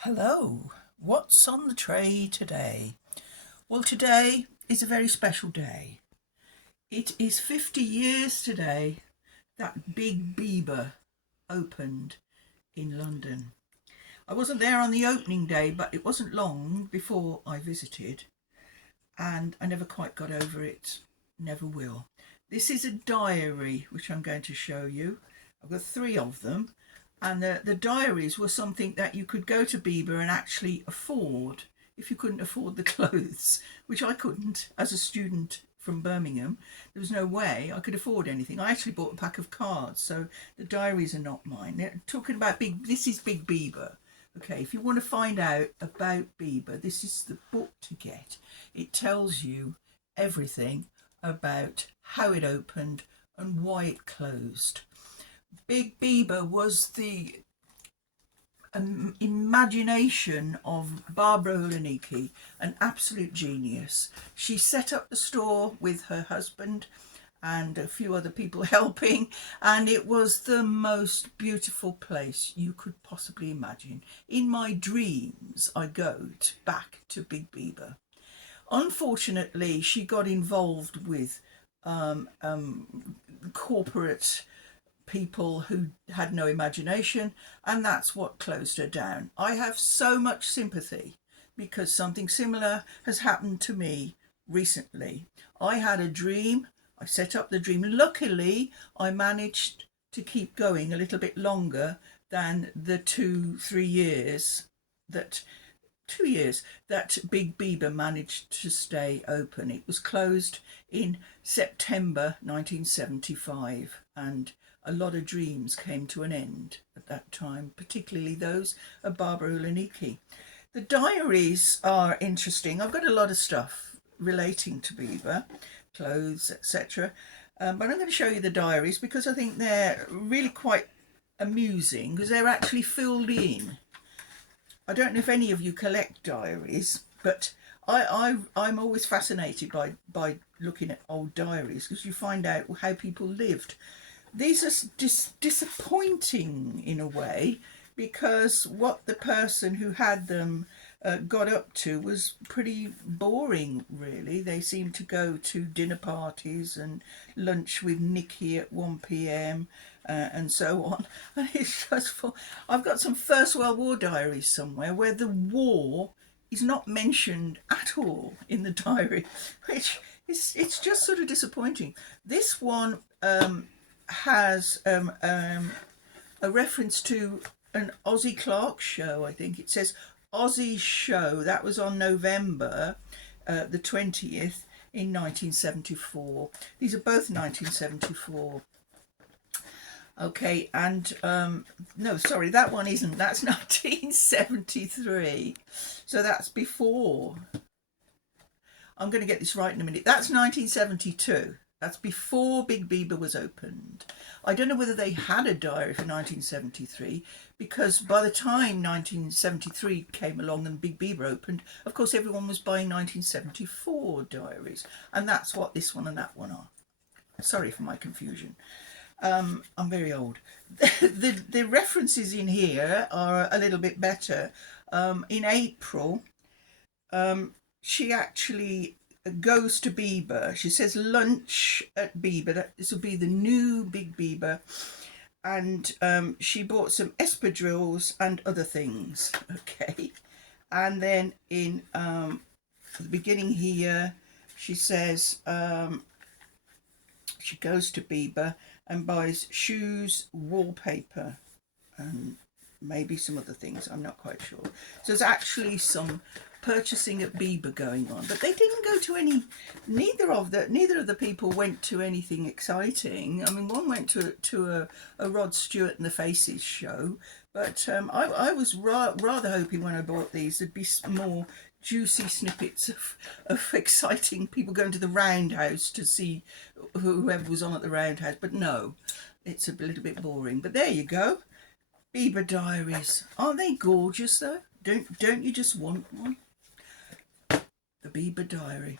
Hello, what's on the tray today? Well, today is a very special day. It is 50 years today that Big Biba opened in London. I wasn't there on the opening day, but it wasn't long before I visited, and I never quite got over it, never will. This is a diary which I'm going to show you. I've got three of them, and the diaries were something that you could go to Biba and actually afford if you couldn't afford the clothes, which I couldn't as a student from Birmingham. There was no way I could afford anything. I actually bought a pack of cards, so the diaries are not mine. They're talking about this is Big Biba. Okay, if you want to find out about Biba, this is the book to get. It tells you everything about how it opened and why it closed. Big Biba was the imagination of Barbara Ulaniki, an absolute genius. She set up the store with her husband and a few other people helping, and it was the most beautiful place you could possibly imagine. In my dreams, I go back to Big Biba. Unfortunately, she got involved with corporate people who had no imagination, and that's what closed her down. I have so much sympathy because something similar has happened to me recently. I had a dream, I set up the dream. Luckily, I managed to keep going a little bit longer than the 2 years that Big Biba managed to stay open. It was closed in September 1975, and a lot of dreams came to an end at that time, particularly those of Barbara Ulaniki. The diaries are interesting. I've got a lot of stuff relating to Biba, clothes, etc. But I'm going to show you the diaries because I think they're really quite amusing because they're actually filled in. I don't know if any of you collect diaries, but I'm always fascinated by looking at old diaries because you find out how people lived. These are disappointing in a way because what the person who had them got up to was pretty boring, really. They seemed to go to dinner parties and lunch with Nikki at 1 p.m. And so on. And it's just full. I've got some First World War diaries somewhere where the war is not mentioned at all in the diary, which is it's just sort of disappointing. This one has a reference to an Ozzy Clark show. I think it says Ozzy's show. That was on November the 20th in 1974. These are both 1974. Okay, and no, sorry, that one isn't. That's 1973. So that's before. I'm going to get this right in a minute. That's 1972. That's before Big Biba was opened. I don't know whether they had a diary for 1973 because by the time 1973 came along and Big Biba opened, of course, everyone was buying 1974 diaries. And that's what this one and that one are. Sorry for my confusion. I'm very old. The references in here are a little bit better. In April, she actually goes to Biba. She says lunch at Biba. This will be the new Big Biba. And she bought some espadrilles and other things. Okay. And then in the beginning here, she says she goes to Biba and buys shoes, wallpaper, and maybe some other things. I'm not quite sure. So there's actually some purchasing at Biba going on, but they didn't go to any. Neither of the people went to anything exciting. I mean, one went to a Rod Stewart and the Faces show, but I was rather hoping when I bought these there'd be more juicy snippets of exciting people going to the Roundhouse to see whoever was on at the Roundhouse, but no, it's a little bit boring. But there you go, Biba diaries. Aren't they gorgeous though? Don't you just want one? The Biba diary.